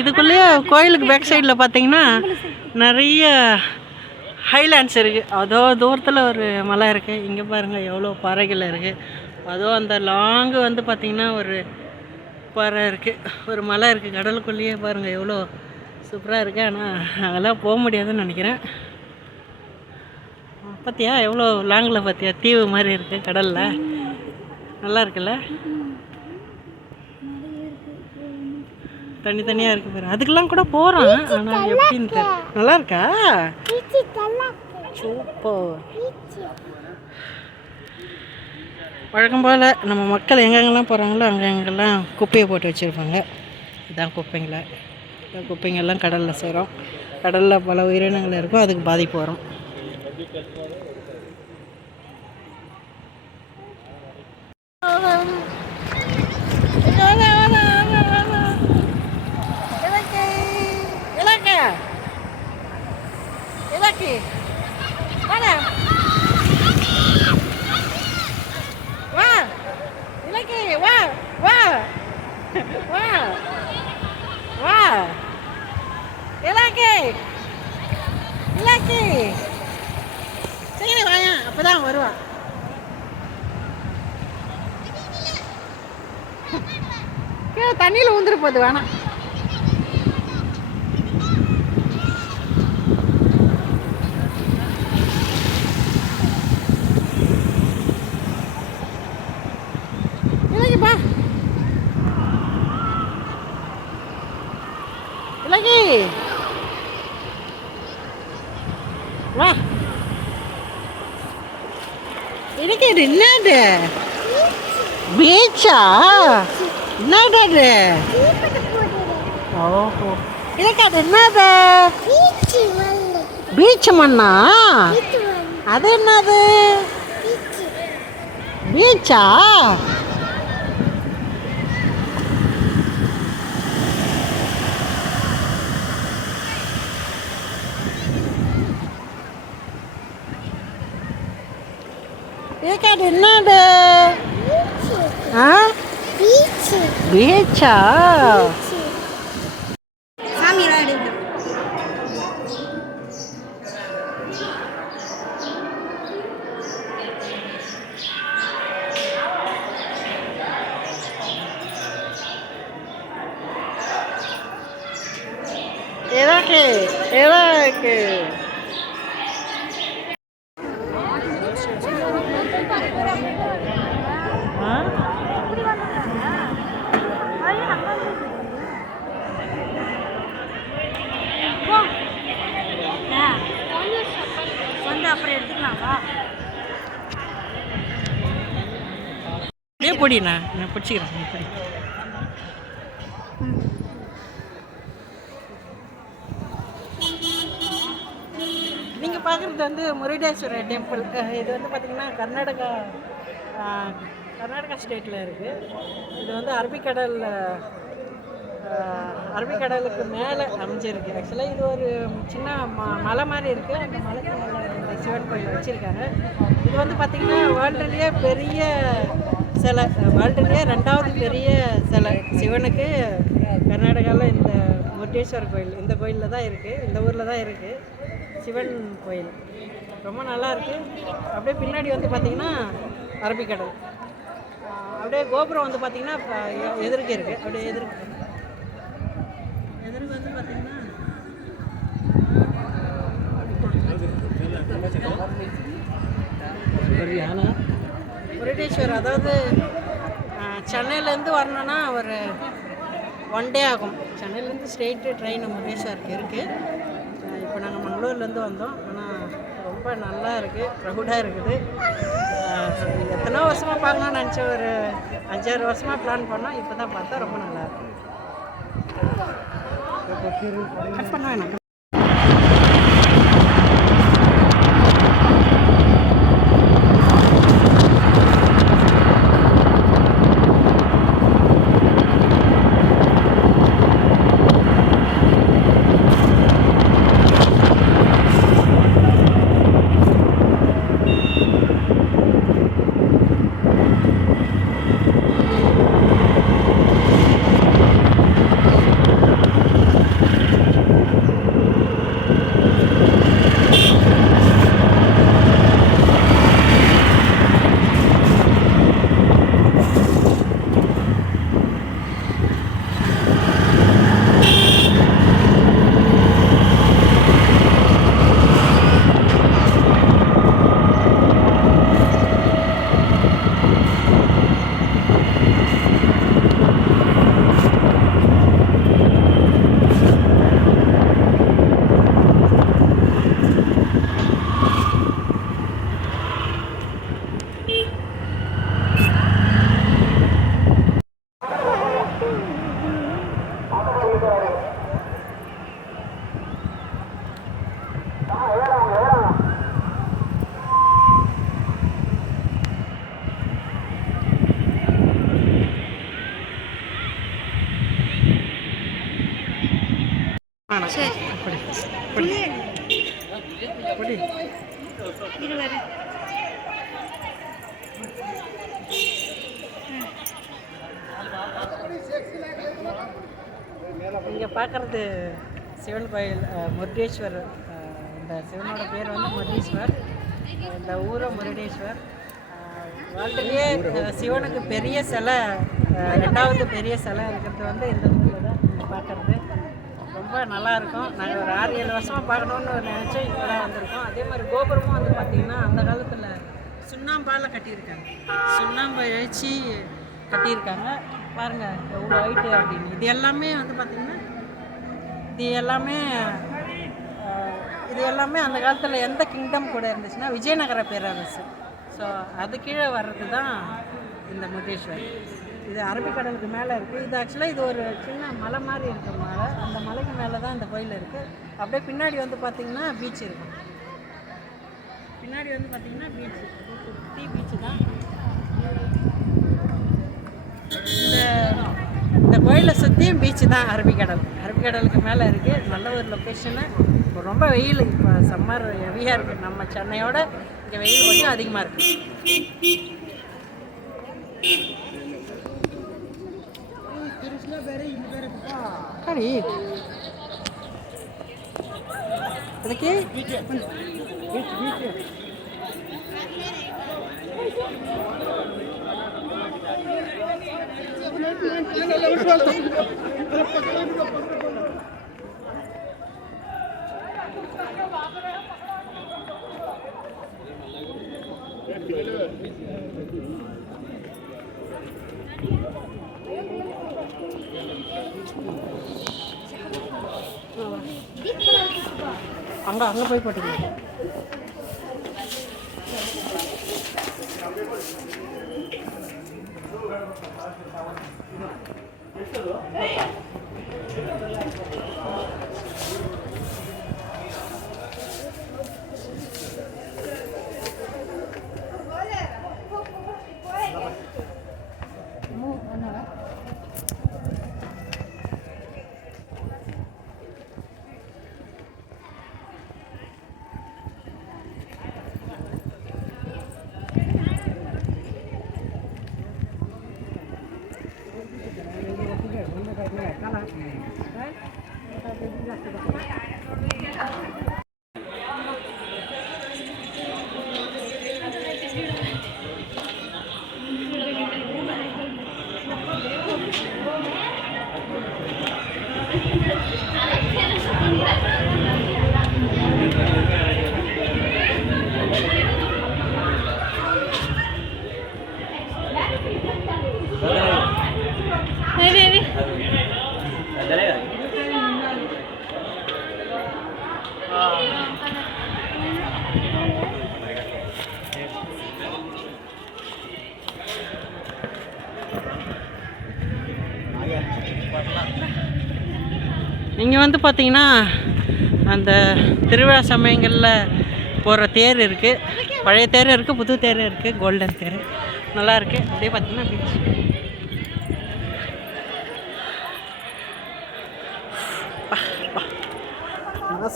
இதுக்குள்ளேயே கோயிலுக்கு பேக் சைடில் பார்த்தீங்கன்னா நிறைய ஹைலேண்ட்ஸ் இருக்குது. அதோ தூரத்தில் ஒரு மலை இருக்குது. இங்கே பாருங்கள் எவ்வளோ பாறைகள் இருக்குது. அதோ அந்த லாங்கு வந்து பார்த்திங்கன்னா ஒரு பாறை இருக்குது, ஒரு மலை இருக்குது. கடலுக்குள்ளேயே பாருங்கள் எவ்வளோ சூப்பராக இருக்குது. ஆனால் அங்கெல்லாம் போக முடியாதுன்னு நினைக்கிறேன். பார்த்தியா எவ்வளோ லாங்கில் பார்த்தியா தீவு மாதிரி இருக்குது கடலில். நல்லா இருக்குல்ல, தனித்தனியாக இருக்குது பாரு. அதுக்கெல்லாம் கூட போகிறோம். ஆனால் எப்படின்னு தெரியல. நல்லா இருக்கா? சூப்பர். வழக்கம் போல் நம்ம மக்கள் எங்கெங்கெல்லாம் போகிறாங்களோ அங்கெங்கெல்லாம் குப்பையை போட்டு வச்சுருப்பாங்க. இதான் குப்பைங்கள. இந்த குப்பைங்கெல்லாம் கடலில் சேரும். கடலில் பல உயிரினங்கள் இருக்கும், அதுக்கு பாதிப்பு வரும். அப்பதான் வருவான். தண்ணியில் ஊந்துரு போகுது, வேணாம். இலக்கிப்பா, இலக்கி வா. எனக்கு இது என்னது? பீச்சா? என்னது அது? ஓஹோ, எனக்கு அது என்னது? பீச் மண்ணா? அது என்னது? பீச்சா? அது என்னது? பீச்சா? எனக்கு அப்புறம் எடுத்துக்கலாமா? பொடிண்ணா, நான் பிடிச்சிக்கிறேன். பொடி. நீங்கள் பார்க்குறது வந்து முருடேஸ்வரர் டெம்பிள். இது வந்து பார்த்திங்கன்னா கர்நாடகா ஸ்டேட்டில் இருக்குது. இது வந்து அரபிக்கடலுக்கு மேலே அமைஞ்சிருக்கு. ஆக்சுவலாக இது ஒரு சின்ன மலை மாதிரி இருக்குது. அந்த மலைக்கு மேலே இந்த சிவன் கோயில் வச்சுருக்காங்க. இது வந்து பார்த்திங்கன்னா வேர்ல்டுலேயே பெரிய சிலை, வேர்ல்டுலேயே 2வது பெரிய சிலை சிவனுக்கு கர்நாடகாவில் இந்த முருடேஸ்வரர் கோயில், இந்த கோயிலில் தான் இருக்குது, இந்த ஊரில் தான் இருக்குது சிவன் கோயில். ரொம்ப நல்லாயிருக்கு. அப்படியே பின்னாடி வந்து பார்த்திங்கன்னா அரபிக்கடல். அப்படியே கோபுரம் வந்து பார்த்திங்கன்னா எதிர்க்க இருக்குது. அப்படியே எதிர்க்கு வந்து பார்த்திங்கன்னா முருடேஸ்வர். அதாவது சென்னையிலேருந்து வரணுன்னா ஒரு 1 டே ஆகும். சென்னையிலேருந்து ஸ்ட்ரெயிட்டு ட்ரெயின் முருடேஸ்வருக்கு இருக்குது. இப்போ நாங்கள் மங்களூர்லேருந்து வந்தோம். ஆனால் ரொம்ப நல்லா இருக்குது, க்ரௌடாக இருக்குது. எத்தனோ வருஷமாக பார்க்கணும்னு நினச்ச, ஒரு 5-6 வருஷமாக பிளான் பண்ணோம். இப்போ தான் பார்த்தா ரொம்ப நல்லாயிருக்கு. கட் பண்ண வேணாம். சரி அப்படி அப்படி இது வர இங்கே பார்க்குறது சிவன் கோயில் முருடேஸ்வர். இந்த சிவனோட பேர் வந்து முருடேஸ்வர். இந்த ஊரும் முருடேஸ்வர். வேர்ல்டுலேயே சிவனுக்கு பெரிய சிலை, ரெண்டாவது பெரிய சிலை இருக்கிறது வந்து இந்த ஊரில் தான் நம்ம பார்க்குறது. ரொம்ப நல்லாயிருக்கும். நாங்கள் ஒரு 6-7 வருஷமாக பார்க்கணுன்னு நினச்சோம். இப்போ தான் வந்திருக்கோம். அதே மாதிரி கோபுரமும் வந்து பார்த்திங்கன்னா அந்த காலத்தில் சுண்ணாம்பால் கட்டியிருக்காங்க. சுண்ணாம்பை வச்சு கட்டியிருக்காங்க. பாருங்கள் எவ்வளோ ஹைட்டு அப்படின்னு. இது எல்லாமே வந்து பார்த்திங்கன்னா இது எல்லாமே அந்த காலத்தில் எந்த கிங்டம் கூட இருந்துச்சுன்னா விஜயநகர பேரரசு. ஸோ அது கீழே வர்றது தான் இந்த முருடேஸ்வர். இது அரபிக்கடலுக்கு மேலே இருக்குது. இது ஆக்சுவலாக இது ஒரு சின்ன மலை மாதிரி இருக்கிற மலை. அந்த மலைக்கு மேலே தான் இந்த கோயில் இருக்குது. அப்படியே பின்னாடி வந்து பார்த்திங்கன்னா பீச் இருக்கும். பின்னாடி வந்து பார்த்திங்கன்னா பீச்சு, சுற்றி பீச்சு தான். இந்த கோயிலை சுற்றியும் பீச்சு தான். அரபிக்கடலுக்கு மேலே இருக்குது. நல்ல ஒரு லொக்கேஷனு. இப்போ ரொம்ப வெயில், இப்போ சம்மர் ஹெவியாக இருக்குது. நம்ம சென்னையோட இங்கே வெயில் கொஞ்சம் அதிகமாக இருக்குது. சரி ಅದಕ್ಕೆ அங்கே போய் போட்டுக்கோங்க. இங்கே வந்து பார்த்திங்கன்னா அந்த திருவிழா சமயங்களில் போகிற தேர் இருக்குது. பழைய தேர் இருக்குது, புது தேர் இருக்குது, கோல்டன் தேர் நல்லா இருக்குது. அப்படியே பார்த்திங்கன்னா பீச்.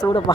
சூடப்பா.